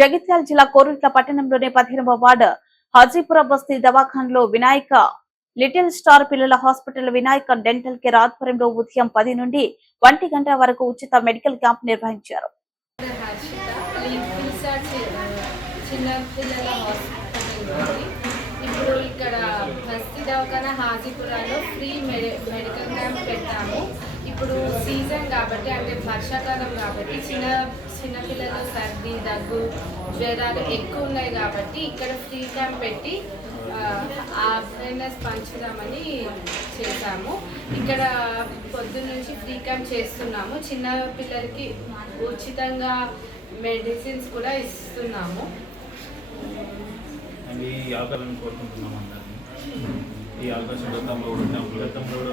జగిత్యాల జిల్లా కోరుట్ల పట్టణంలోని 15వ వార్డు హాజీపుర బస్తీ దవాఖానలో వినాయక లిటిల్ స్టార్ పిల్లల హాస్పిటల్ వినాయక డెంటల్ కేర్ ఆధ్వర్యంలో ఉదయం 10 నుండి 1 గంటల వరకు ఉచిత మెడికల్ క్యాంప్ నిర్వహించారు. ఇప్పుడు ఇక్కడ బస్తీ దవాఖాన హాజీపురాలో ఫ్రీ మెడికల్ క్యాంప్ పెట్టాము. ఇప్పుడు సీజన్ కాబట్టి అంటే వర్షాకాలం కాబట్టి చిన్నపిల్లలు సర్ది దగ్గు జ్వరాలు ఎక్కువ ఉన్నాయి కాబట్టి ఇక్కడ ఫ్రీ క్యాంప్ పెట్టి అవేర్నెస్ పంచుదామని చేశాము. ఇక్కడ పొద్దున్న నుంచి ఫ్రీ క్యాంప్ చేస్తున్నాము. చిన్న పిల్లలకి ఉచితంగా మెడిసిన్స్ కూడా ఇస్తున్నాము. ఈ అవకాశాలను కోరుకుంటున్నాం అందరినీ. ఈ అవకాశం గతంలో కూడా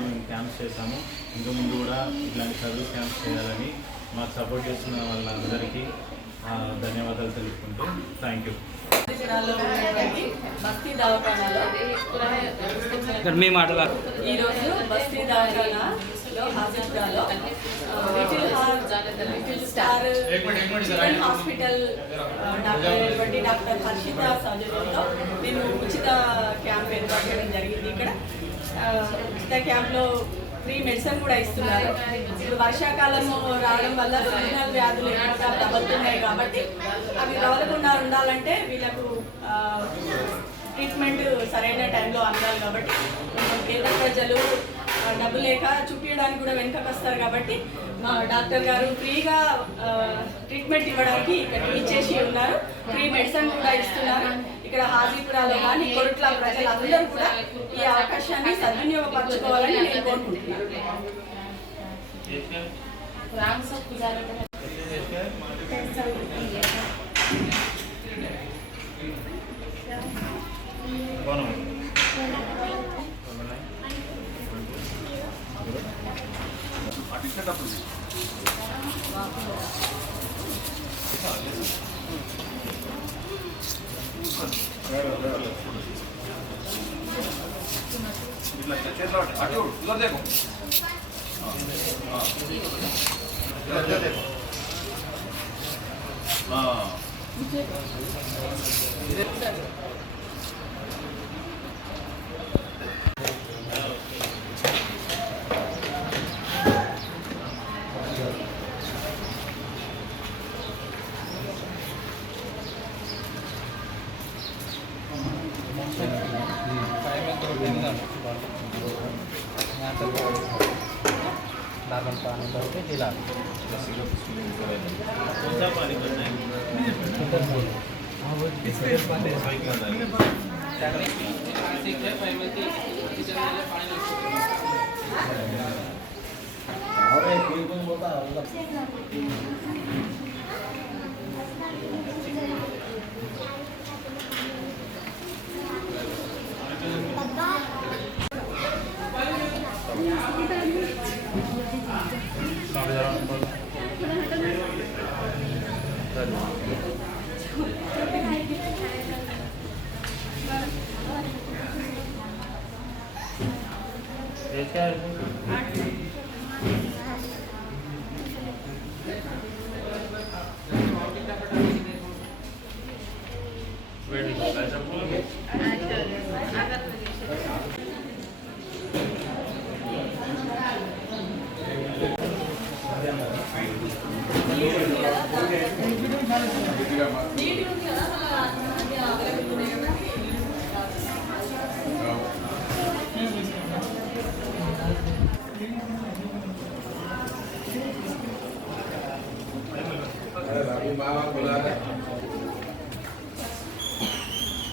మేము క్యాంప్స్ చేశాము. ఇంకా ముందు కూడా ఇట్లాంటి సర్వీస్ క్యాంప్స్ చేయాలని మాకు సపోర్ట్ చేస్తున్న వాళ్ళందరికీ ధన్యవాదాలు తెలుపుకుంటూ థ్యాంక్ యూ. బస్తీ దవాఖానాలో ఈరోజు బస్తీ దవాఖానాలో హాజీపురాలో little star children hospital doctor Harshitha సౌజన్యంతో మేము ఉచిత క్యాంప్ ఏర్పాటు చేయడం జరిగింది. ఇక్కడ ఉచిత క్యాంప్లో ఫ్రీ మెడిసిన్ కూడా ఇస్తున్నారు. ఇప్పుడు వర్షాకాలము రావడం వల్ల సీజనల్ వ్యాధులు ఎక్కువగా ప్రబలుతున్నాయి కాబట్టి అవి ప్రబలకుండా ఉండాలంటే వీళ్ళకు ట్రీట్మెంట్ సరైన టైంలో అందాలి. కాబట్టి పేద ప్రజలు డబ్బు లేక చూపించడానికి కూడా వెనుకకు వస్తారు. కాబట్టి మా డాక్టర్ గారు ఫ్రీగా ట్రీట్మెంట్ ఇవ్వడానికి ఇక్కడ ఇచ్చేసి ఉన్నారు. ఫ్రీ మెడిసిన్ కూడా ఇస్తున్నారు. ఇక్కడ హాజీపురాలో కానీ కొరుట్ల ప్రజలందరూ కూడా ఈ అవకాశాన్ని సద్వినియోగపరచుకోవాలని నేను కోరుకుంటున్నాను.